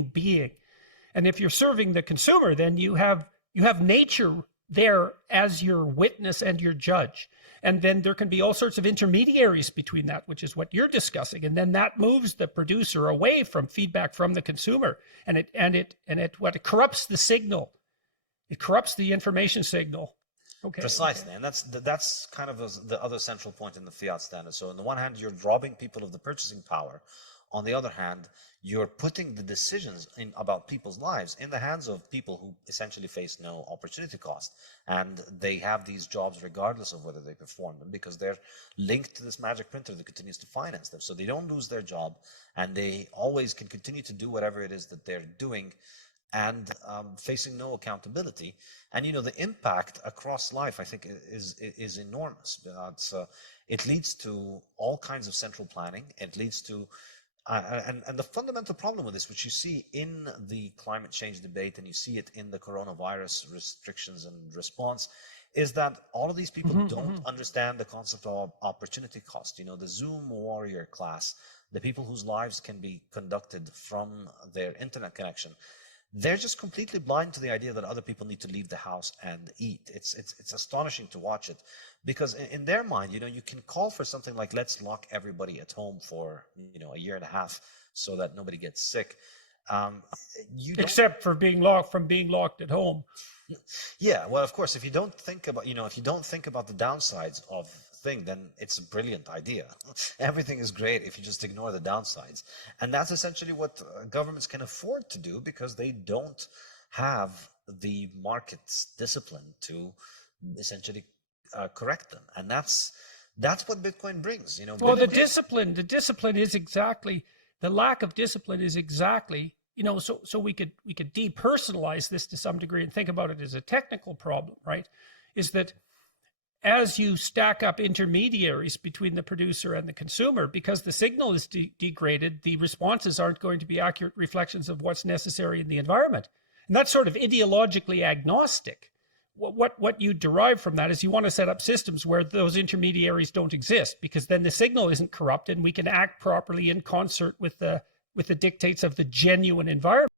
living being. And if you're serving the consumer, then you have nature there as your witness and your judge. And then there can be all sorts of intermediaries between that, which is what you're discussing. And then that moves the producer away from feedback from the consumer. And it corrupts the signal. It corrupts the information signal. Okay. Precisely. And that's kind of the other central point in the fiat standard. So on the one hand, you're robbing people of the purchasing power. On the other hand, you're putting the decisions about people's lives in the hands of people who essentially face no opportunity cost. And they have these jobs regardless of whether they perform them, because they're linked to this magic printer that continues to finance them. So they don't lose their job, and they always can continue to do whatever it is that they're doing, and facing no accountability. And, you know, the impact across life, I think, is enormous. It leads to all kinds of central planning. It leads to and the fundamental problem with this, which you see in the climate change debate, and you see it in the coronavirus restrictions and response, is that all of these people don't understand the concept of opportunity cost. You know, the Zoom warrior class, the people whose lives can be conducted from their internet connection, they're just completely blind to the idea that other people need to leave the house and eat. It's astonishing to watch it, because in their mind, you know, you can call for something like, let's lock everybody at home for, you know, a year and a half so that nobody gets sick. Except for being locked at home. Yeah, well, of course, if you don't think about the downsides of thing, then it's a brilliant idea. Everything is great if you just ignore the downsides. And that's essentially what governments can afford to do, because they don't have the market's discipline to essentially correct them. And that's what Bitcoin brings. You know, well, the discipline is exactly, the lack of discipline is exactly, you know, so we could depersonalize this to some degree and think about it as a technical problem, right? Is that as you stack up intermediaries between the producer and the consumer, because the signal is degraded, the responses aren't going to be accurate reflections of what's necessary in the environment. And that's sort of ideologically agnostic. What you derive from that is you want to set up systems where those intermediaries don't exist, because then the signal isn't corrupt and we can act properly in concert with the dictates of the genuine environment.